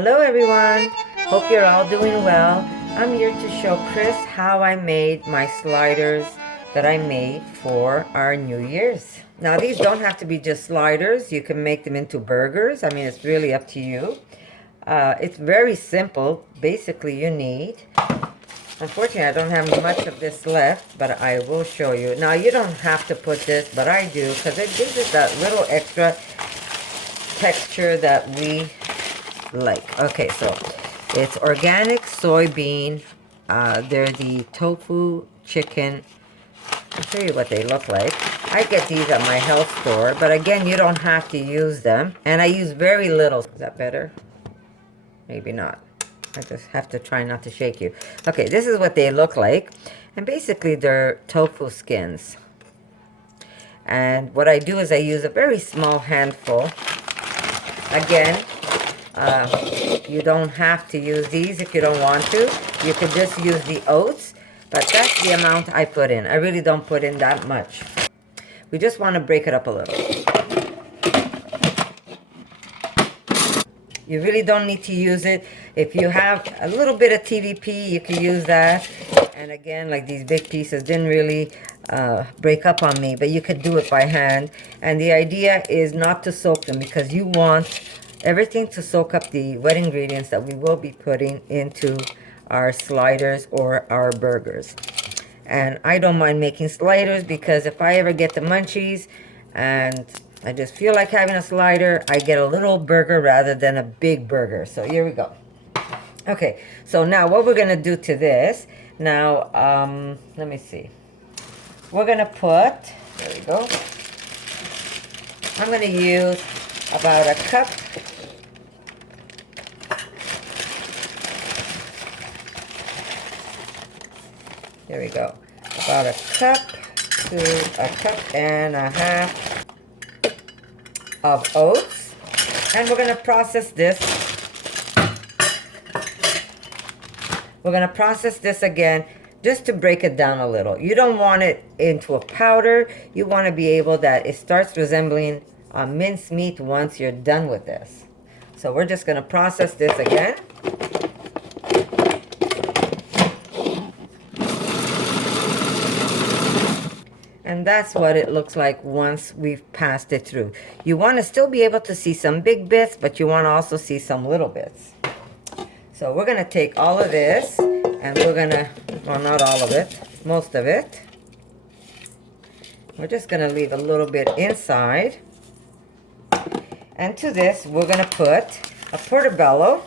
Hello everyone, hope you're all doing well. I'm here to show Chris how I made my sliders that I made for our New Year's. Now these don't have to be just sliders, you can make them into burgers. I mean, it's really up to you. It's very simple. Basically you need, unfortunately I don't have much of this left, but I will show you. Now you don't have to put this, but I do because it gives it that little extra texture that we like. Okay, so it's organic soybean. They're the tofu chicken. I'll show you what they look like. I get these at my health store, but again, you don't have to use them. And I use very little. Is that better? Maybe not. I just have to try not to shake you. Okay, this is what they look like. And basically, they're tofu skins. And what I do is I use a very small handful. Again, you don't have to use these if you don't want to. You could just use the oats, but that's the amount I put in. I really don't put in that much. We just want to break it up a little. You really don't need to use it. If you have a little bit of TVP, you can use that. And again, like these big pieces didn't really break up on me, but you could do it by hand. And the idea is not to soak them because you want everything to soak up the wet ingredients that we will be putting into our sliders or our burgers. And I don't mind making sliders because if I ever get the munchies and I just feel like having a slider, I get a little burger rather than a big burger. So here we go. Okay, so now what we're gonna do to this, now, let me see. We're gonna put, there we go. I'm gonna use about a cup. There we go. About a cup to a cup and a half of oats. And we're going to process this. We're going to process this again just to break it down a little. You don't want it into a powder. You want to be able that it starts resembling minced meat once you're done with this. So we're just going to process this again. And that's what it looks like once we've passed it through. You want to still be able to see some big bits, but you want to also see some little bits. So we're going to take all of this and we're going to, well, not all of it, most of it. We're just going to leave a little bit inside. And to this, we're going to put a portobello.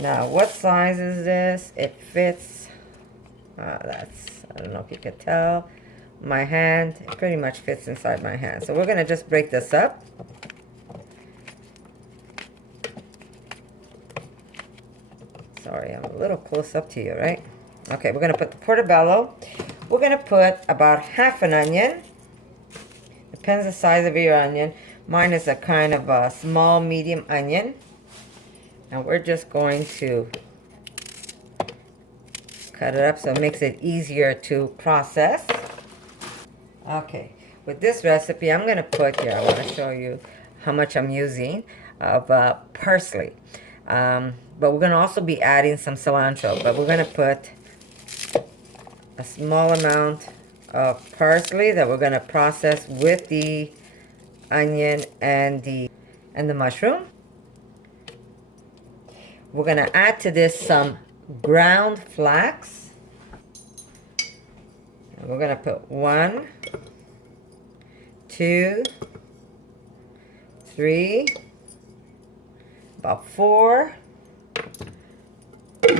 Now, what size is this? It fits, I don't know if you could tell, my hand. It pretty much fits inside my hand. So we're going to just break this up. Sorry, I'm a little close up to you, right? Okay, we're going to put the portobello. We're going to put about half an onion. Depends the size of your onion. Mine is a kind of a small, medium onion. And we're just going to cut it up so it makes it easier to process. Okay, with this recipe, I'm going to put here, I want to show you how much I'm using of parsley. But we're going to also be adding some cilantro. But we're going to put a small amount of parsley that we're going to process with the onion and the mushroom. We're going to add to this some ground flax. And we're going to put 1, 2, 3, about 4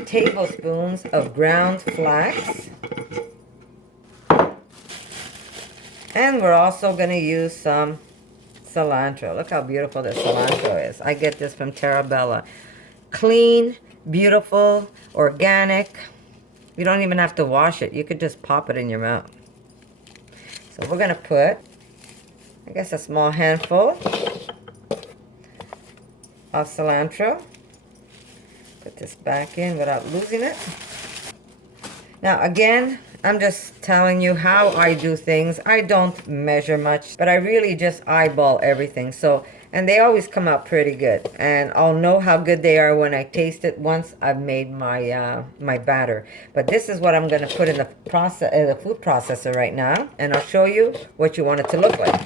tablespoons of ground flax. And we're also going to use some cilantro. Look how beautiful this cilantro is. I get this from Tarantella. Clean, beautiful, organic. You don't even have to wash it. You could just pop it in your mouth. So we're going to put, I guess, a small handful of cilantro. Put this back in without losing it. Now again, I'm just telling you how I do things. I don't measure much, but I really just eyeball everything. So, and they always come out pretty good. And I'll know how good they are when I taste it once I've made my my batter. But this is what I'm gonna put in the the food processor right now, and I'll show you what you want it to look like.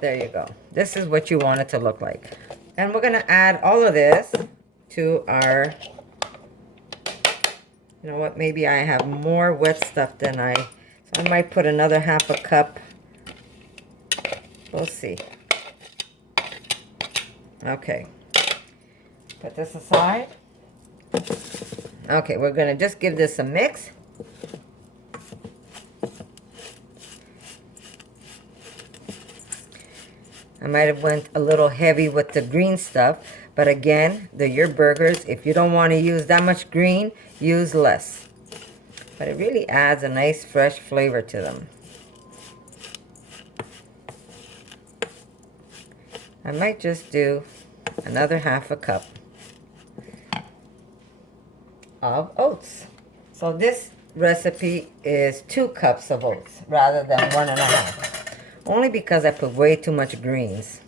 There you go. This is what you want it to look like. And we're gonna add all of this to our, you know what, maybe I have more wet stuff than so I might put another half a cup. We'll see. Okay. Put this aside. Okay, we're gonna just give this a mix. I might have went a little heavy with the green stuff, but again, they're your burgers. If you don't want to use that much green, use less. But it really adds a nice fresh flavor to them. I might just do another half a cup of oats. So this recipe is 2 cups of oats rather than 1.5. Only because I put way too much greens.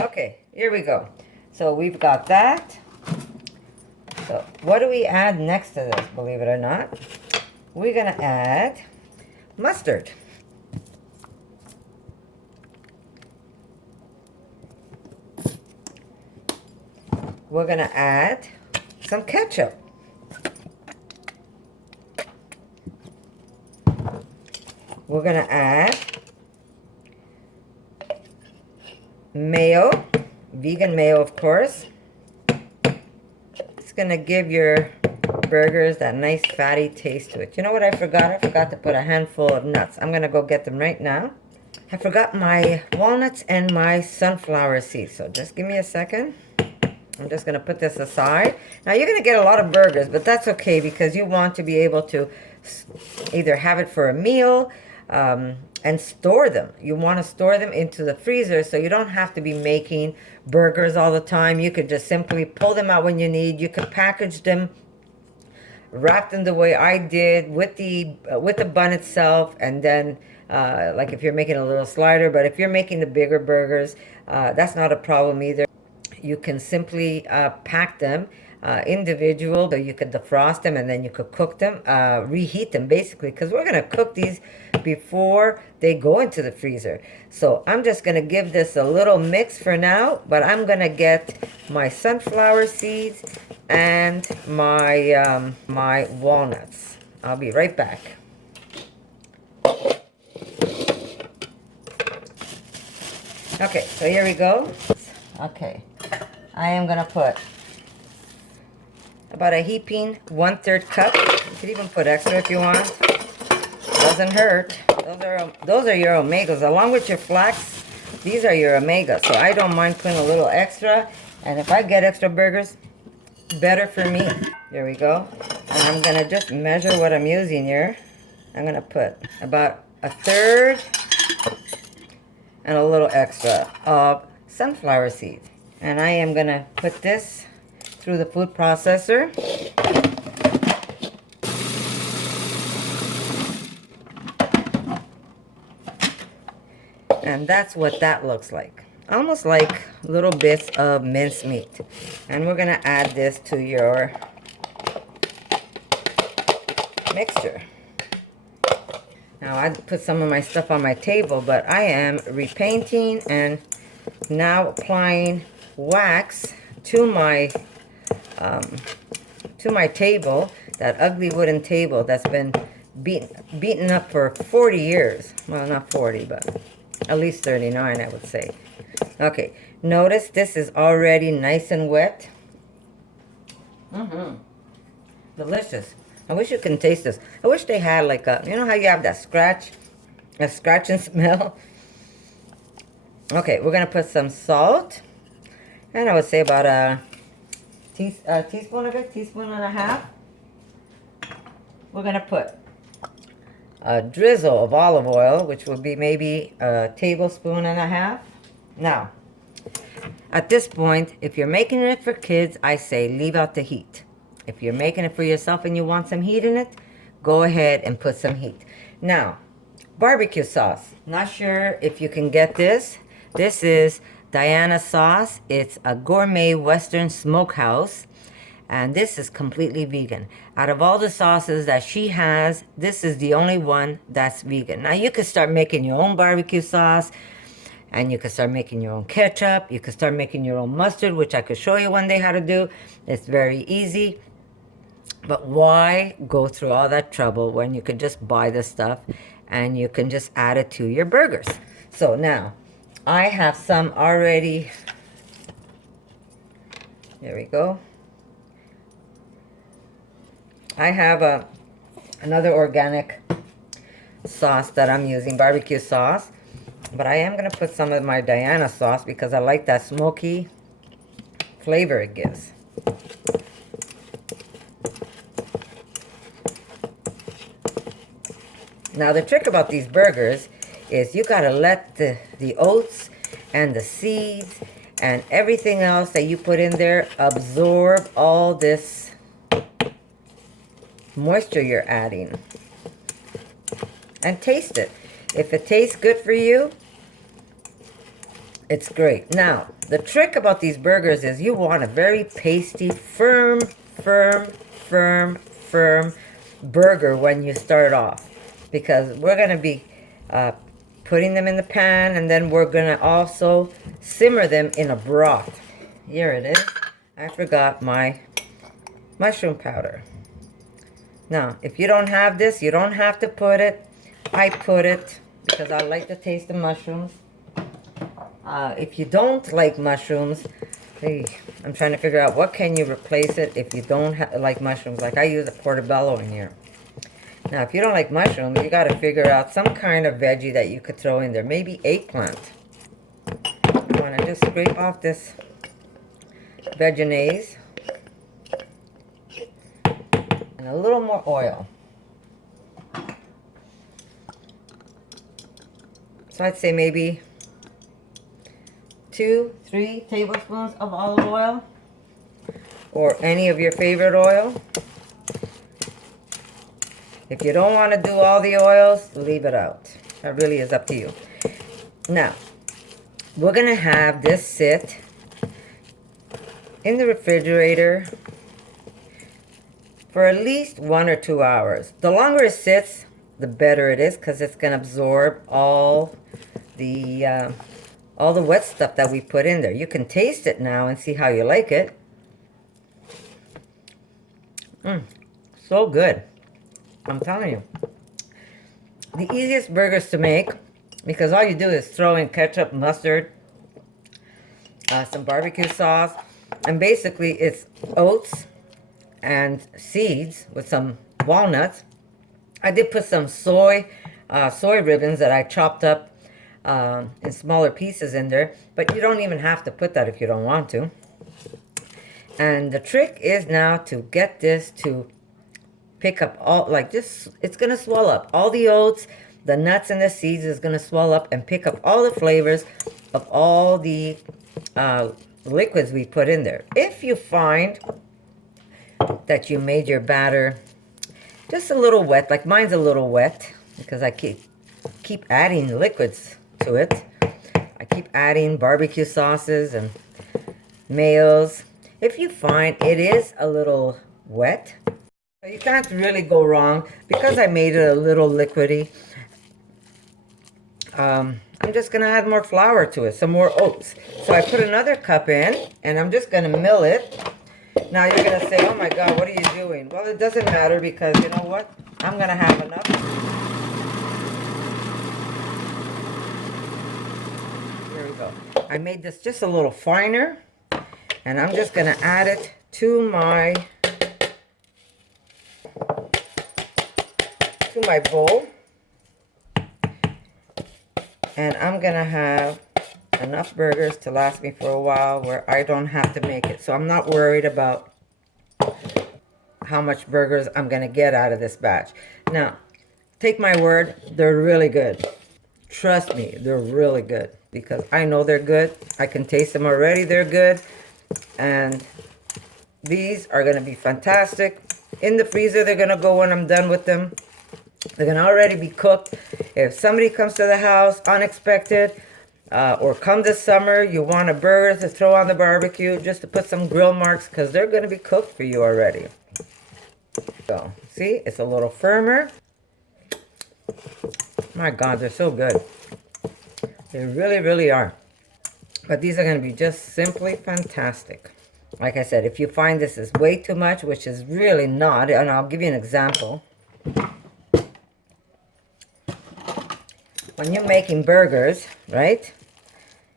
Okay, here we go. So we've got that. So what do we add next to this, believe it or not? We're gonna add mustard. We're gonna add some ketchup. We're gonna add mayo, vegan mayo, of course. It's gonna give your burgers that nice fatty taste to it. You know what I forgot? I forgot to put a handful of nuts. I'm gonna go get them right now. I forgot my walnuts and my sunflower seeds, so just give me a second. I'm just gonna put this aside. Now you're gonna get a lot of burgers, but that's okay because you want to be able to either have it for a meal, and store them. You want to store them into the freezer so you don't have to be making burgers all the time. You could just simply pull them out when you need. You could package them, wrap them the way I did with the bun itself, and then like if you're making a little slider. But if you're making the bigger burgers, that's not a problem either. You can simply pack them individual, so you could defrost them and then you could cook them, reheat them basically, because we're going to cook these before they go into the freezer. So I'm just going to give this a little mix for now, but I'm going to get my sunflower seeds and my my walnuts. I'll be right back. Okay, so here we go. Okay, I am going to put about a heaping 1/3 cup. You could even put extra if you want. Doesn't hurt. Those are your omegas. Along with your flax, these are your omegas. So I don't mind putting a little extra. And if I get extra burgers, better for me. Here we go. And I'm going to just measure what I'm using here. I'm going to put about 1/3 and a little extra of sunflower seeds. And I am going to put this through the food processor. And that's what that looks like. Almost like little bits of mincemeat. And we're going to add this to your mixture. Now I put some of my stuff on my table, but I am repainting and now applying wax to my table, that ugly wooden table that's been beaten up for 40 years. Well, not 40, but at least 39, I would say. Okay, notice this is already nice and wet. Delicious. I wish you can taste this. I wish they had like a, you know how you have that scratching smell? Okay, we're gonna put some salt, and I would say about a teaspoon of it, teaspoon and a half. We're gonna put a drizzle of olive oil, which will be maybe a tablespoon and a half. Now, At this point, if you're making it for kids, I say leave out the heat. If you're making it for yourself and you want some heat in it, go ahead and put some heat. Now, barbecue sauce. Not sure if you can get this. This is Diana sauce. It's a gourmet Western smokehouse. And this is completely vegan. Out of all the sauces that she has, this is the only one that's vegan. Now, you could start making your own barbecue sauce. And you can start making your own ketchup. You can start making your own mustard, which I could show you one day how to do. It's very easy. But why go through all that trouble when you can just buy the stuff and you can just add it to your burgers? So now, I have some already. There we go. I have another organic sauce that I'm using, barbecue sauce. But I am going to put some of my Diana sauce because I like that smoky flavor it gives. Now the trick about these burgers is you got to let the oats and the seeds and everything else that you put in there absorb all this moisture you're adding. And taste it. If it tastes good for you, it's great. Now, the trick about these burgers is you want a very pasty, firm burger when you start off. Because we're going to be putting them in the pan, and then we're going to also simmer them in a broth. Here it is. I forgot my mushroom powder. Now, if you don't have this, you don't have to put it. I put it because I like the taste of mushrooms. If you don't like mushrooms, hey, I'm trying to figure out what can you replace it if you don't like mushrooms. Like I use a portobello in here. Now, if you don't like mushrooms, you got to figure out some kind of veggie that you could throw in there. Maybe eggplant. I want to just scrape off this veganaise. And a little more oil. So I'd say maybe 2-3 tablespoons of olive oil. Or any of your favorite oil. If you don't want to do all the oils, leave it out. That really is up to you. Now, we're going to have this sit in the refrigerator for at least 1 or 2 hours. The longer it sits, the better it is because it's going to absorb all the wet stuff that we put in there. You can taste it now and see how you like it. So good. I'm telling you. The easiest burgers to make, because all you do is throw in ketchup, mustard, some barbecue sauce, and basically it's oats and seeds with some walnuts. I did put some soy ribbons that I chopped up in smaller pieces in there, but you don't even have to put that if you don't want to. And the trick is now to get this to pick up all, like this, it's going to swell up. All the oats, the nuts, and the seeds is going to swell up and pick up all the flavors of all the liquids we put in there. If you find that you made your batter just a little wet, like mine's a little wet, because I keep adding liquids to it. I keep adding barbecue sauces and mayos. If you find it is a little wet, you can't really go wrong. Because I made it a little liquidy, I'm just going to add more flour to it, some more oats. So I put another cup in, and I'm just going to mill it. Now you're going to say, oh my God, what are you doing? Well, it doesn't matter because you know what? I'm going to have enough. Here we go. I made this just a little finer, and I'm just going to add it to my bowl. And I'm going to have enough burgers to last me for a while where I don't have to make it. So I'm not worried about how much burgers I'm going to get out of this batch. Now, take my word, they're really good. Trust me, they're really good. because I know they're good. I can taste them already, they're good. And these are gonna be fantastic. In the freezer, they're gonna go when I'm done with them. They're gonna already be cooked. If somebody comes to the house unexpected, or come this summer, you want a burger to throw on the barbecue, just to put some grill marks, because they're gonna be cooked for you already. So, see, it's a little firmer. My God, they're so good. They really, really are. But these are gonna be just simply fantastic. Like I said, if you find this is way too much, which is really not, and I'll give you an example. When you're making burgers, right?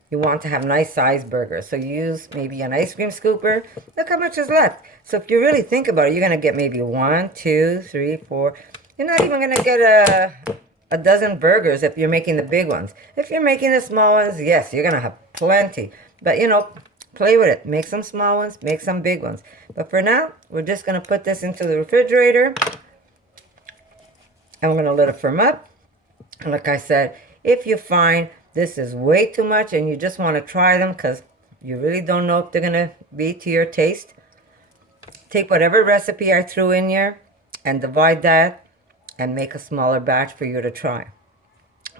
You want to have nice sized burgers. So you use maybe an ice cream scooper. Look how much is left. So if you really think about it, you're going to get maybe 1, 2, 3, 4. You're not even going to get a dozen burgers if you're making the big ones. If you're making the small ones, yes, you're going to have plenty. But, you know, play with it. Make some small ones, make some big ones. But for now, we're just going to put this into the refrigerator. And we're going to let it firm up. And like I said, if you find this is way too much and you just want to try them because you really don't know if they're going to be to your taste, take whatever recipe I threw in here and divide that and make a smaller batch for you to try.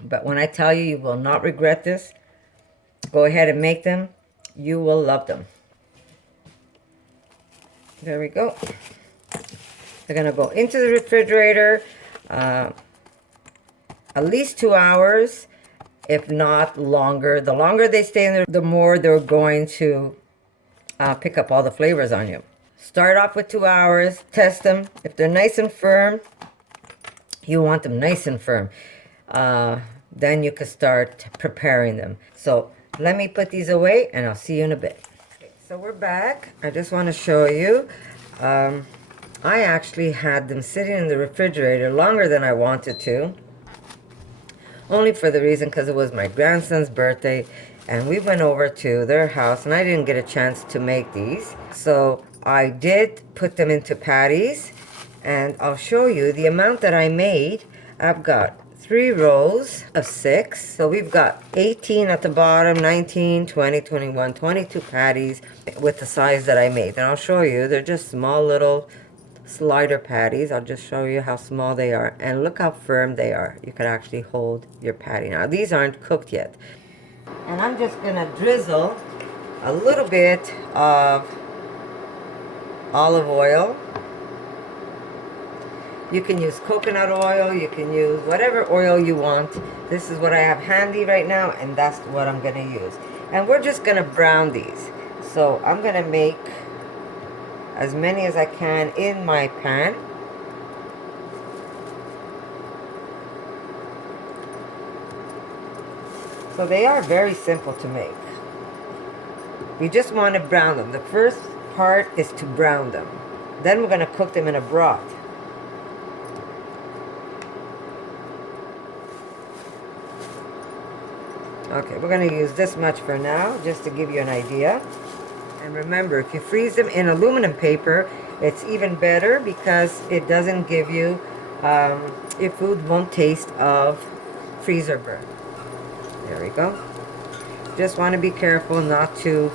But when I tell you, you will not regret this. Go ahead and make them. You will love them. There we go. They're going to go into the refrigerator at least 2 hours, if not longer. The longer they stay in there, the more they're going to pick up all the flavors on you. Start off with 2 hours, test them. If they're nice and firm, you want them nice and firm. Then you can start preparing them. So let me put these away and I'll see you in a bit. Okay, so we're back. I just want to show you. I actually had them sitting in the refrigerator longer than I wanted to. Only for the reason because it was my grandson's birthday and we went over to their house and I didn't get a chance to make these. So I did put them into patties and I'll show you the amount that I made. I've got 3 rows of 6. So we've got 18 at the bottom, 19, 20, 21, 22 patties with the size that I made. And I'll show you, they're just small little slider patties. I'll just show you how small they are and look how firm they are. You can actually hold your patty. Now these aren't cooked yet. And I'm just gonna drizzle a little bit of olive oil. You can use coconut oil, you can use whatever oil you want. This is what I have handy right now and that's what I'm gonna use. And we're just gonna brown these. So I'm gonna make as many as I can in my pan. So they are very simple to make. We just want to brown them. The first part is to brown them. Then we're going to cook them in a broth. Okay, we're going to use this much for now, just to give you an idea. And remember, if you freeze them in aluminum paper, it's even better because it doesn't give you, your food won't taste of freezer burn. There we go. Just want to be careful not to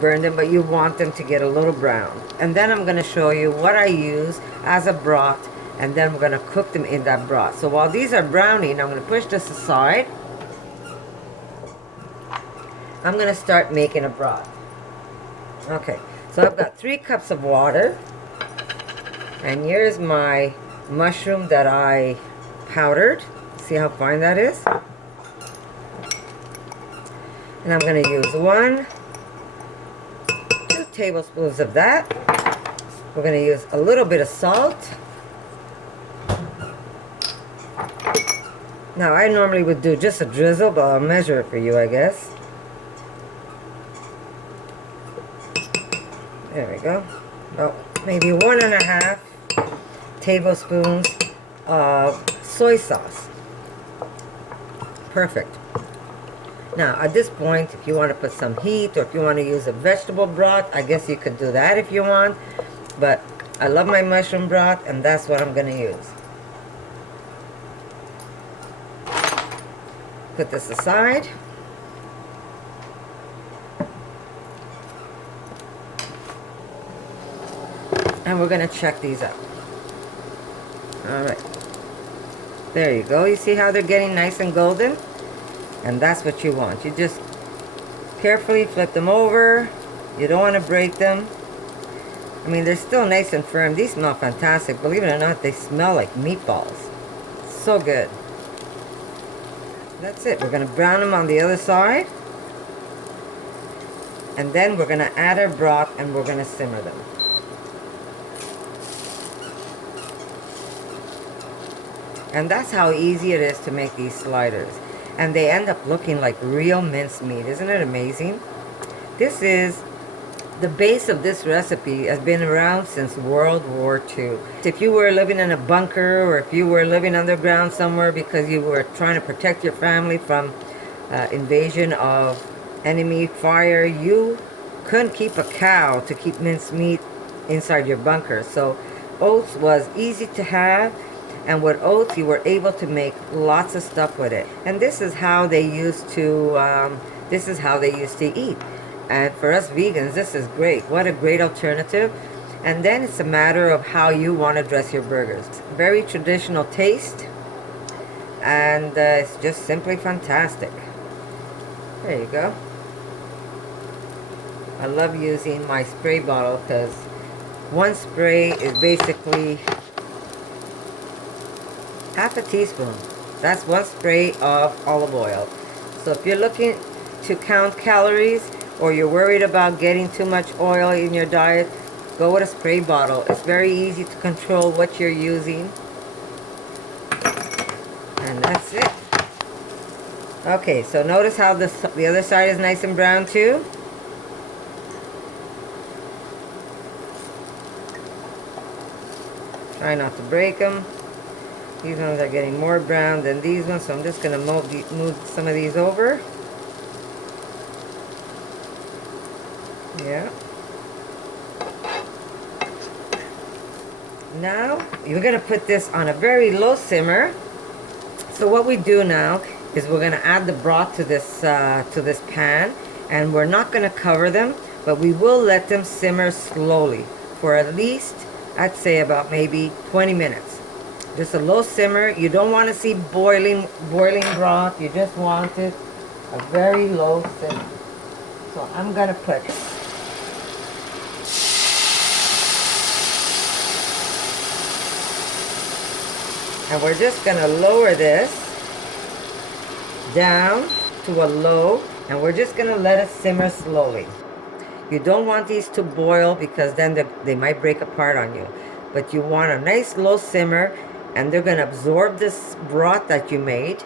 burn them, but you want them to get a little brown. And then I'm going to show you what I use as a broth, and then we're going to cook them in that broth. So while these are browning, I'm going to push this aside. I'm going to start making a broth. Okay, so I've got 3 cups of water, and here's my mushroom that I powdered. See how fine that is? And I'm going to use 2 tablespoons of that. We're going to use a little bit of salt. Now, I normally would do just a drizzle, but I'll measure it for you, I guess. There we go. About maybe 1.5 tablespoons of soy sauce. Perfect. Now, at this point, if you want to put some heat or if you want to use a vegetable broth, I guess you could do that if you want. But I love my mushroom broth, and that's what I'm going to use. Put this aside. And we're gonna check these up. All right. There you go. You see how they're getting nice and golden? And that's what you want. You just carefully flip them over. You don't want to break them. I mean, they're still nice and firm. These smell fantastic. Believe it or not, they smell like meatballs. So good. That's it. We're going to brown them on the other side. And then we're going to add our broth and we're going to simmer them. And that's how easy it is to make these sliders. And they end up looking like real minced meat. Isn't it amazing? This is the base of this recipe has been around since World War II. If you were living in a bunker or if you were living underground somewhere because you were trying to protect your family from invasion of enemy fire, you couldn't keep a cow to keep minced meat inside your bunker. So oats was easy to have, and with oats you were able to make lots of stuff with it. And this is how they used to eat. And for us vegans, this is great. What a great alternative. And then it's a matter of how you want to dress your burgers. Very traditional taste, and it's just simply fantastic. There you go. I love using my spray bottle because one spray is basically half a teaspoon. That's one spray of olive oil. So if you're looking to count calories or you're worried about getting too much oil in your diet, go with a spray bottle. It's very easy to control what you're using. And that's it. Okay, so notice how the other side is nice and brown too. Try not to break them. These ones are getting more brown than these ones, so I'm just going to move some of these over. Yeah. Now, you're going to put this on a very low simmer. So what we do now is we're going to add the broth to this pan, and we're not going to cover them, but we will let them simmer slowly for at least, I'd say about maybe 20 minutes. Just a low simmer. You don't want to see boiling broth. You just want it a very low simmer. So I'm going to put and we're just going to lower this down to a low, and we're just going to let it simmer slowly. You don't want these to boil because then they might break apart on you. But you want a nice low simmer, and they're going to absorb this broth that you made.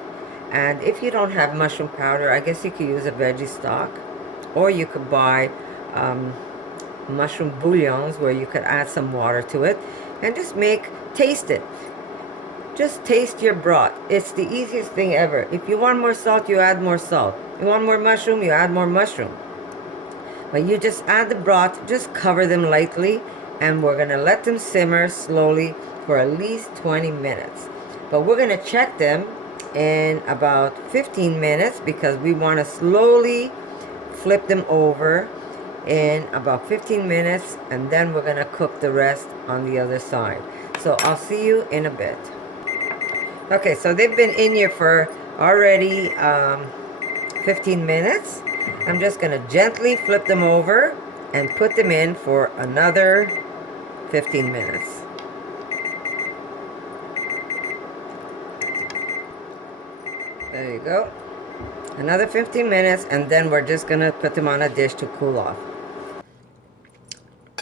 And if you don't have mushroom powder, I guess you could use a veggie stock. Or you could buy mushroom bouillons where you could add some water to it. And just taste it. Just taste your broth. It's the easiest thing ever. If you want more salt, you add more salt. You want more mushroom, you add more mushroom. But you just add the broth, just cover them lightly, and we're going to let them simmer slowly for at least 20 minutes. But we're going to check them in about 15 minutes because we want to slowly flip them over in about 15 minutes, and then we're going to cook the rest on the other side. So I'll see you in a bit. Okay, so they've been in here for already 15 minutes. I'm just going to gently flip them over and put them in for another 15 minutes. There you go. Another 15 minutes, and then we're just going to put them on a dish to cool off.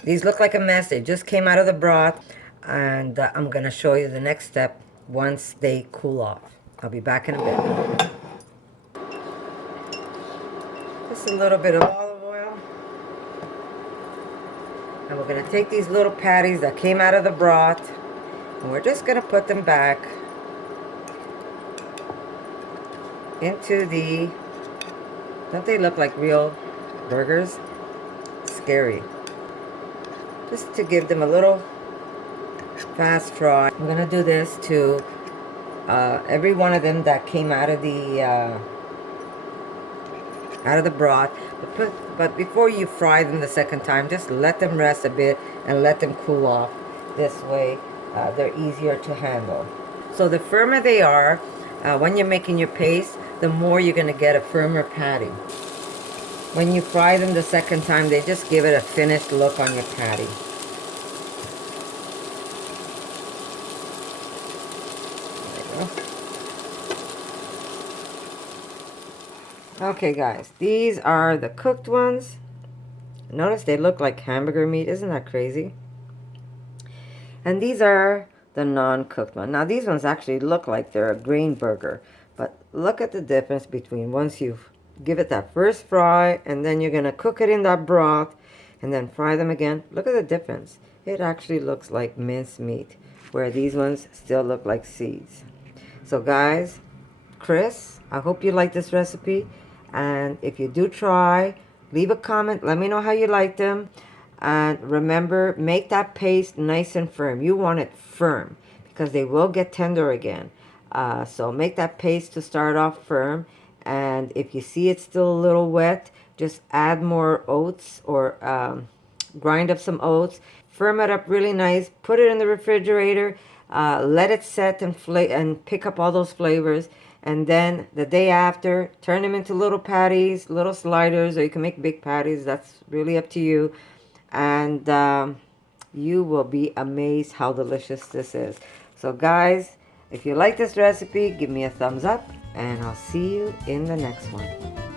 These look like a mess. They just came out of the broth, and I'm going to show you the next step once they cool off. I'll be back in a bit. Just a little bit of olive oil. And we're going to take these little patties that came out of the broth, and we're just going to put them back into the... Don't they look like real burgers? Scary. Just to give them a little fast fry. I'm going to do this to every one of them that came out of the out of the broth. But before you fry them the second time, just let them rest a bit and let them cool off. This way, they're easier to handle. So the firmer they are, when you're making your paste, the more you're going to get a firmer patty. When you fry them the second time, they just give it a finished look on your patty. There you go. Okay guys, these are the cooked ones. Notice they look like hamburger meat. Isn't that crazy? And these are the non-cooked ones. Now these ones actually look like they're a grain burger. But look at the difference between once you give it that first fry and then you're going to cook it in that broth and then fry them again. Look at the difference. It actually looks like minced meat, where these ones still look like seeds. So guys, Chris, I hope you like this recipe. And if you do try, leave a comment. Let me know how you like them. And remember, make that paste nice and firm. You want it firm because they will get tender again. So make that paste to start off firm. And if you see it's still a little wet, just add more oats or grind up some oats. Firm it up really nice. Put it in the refrigerator. Let it set and pick up all those flavors. And then the day after, turn them into little patties, little sliders, or you can make big patties. That's really up to you. And you will be amazed how delicious this is. So guys, if you like this recipe, give me a thumbs up, and I'll see you in the next one.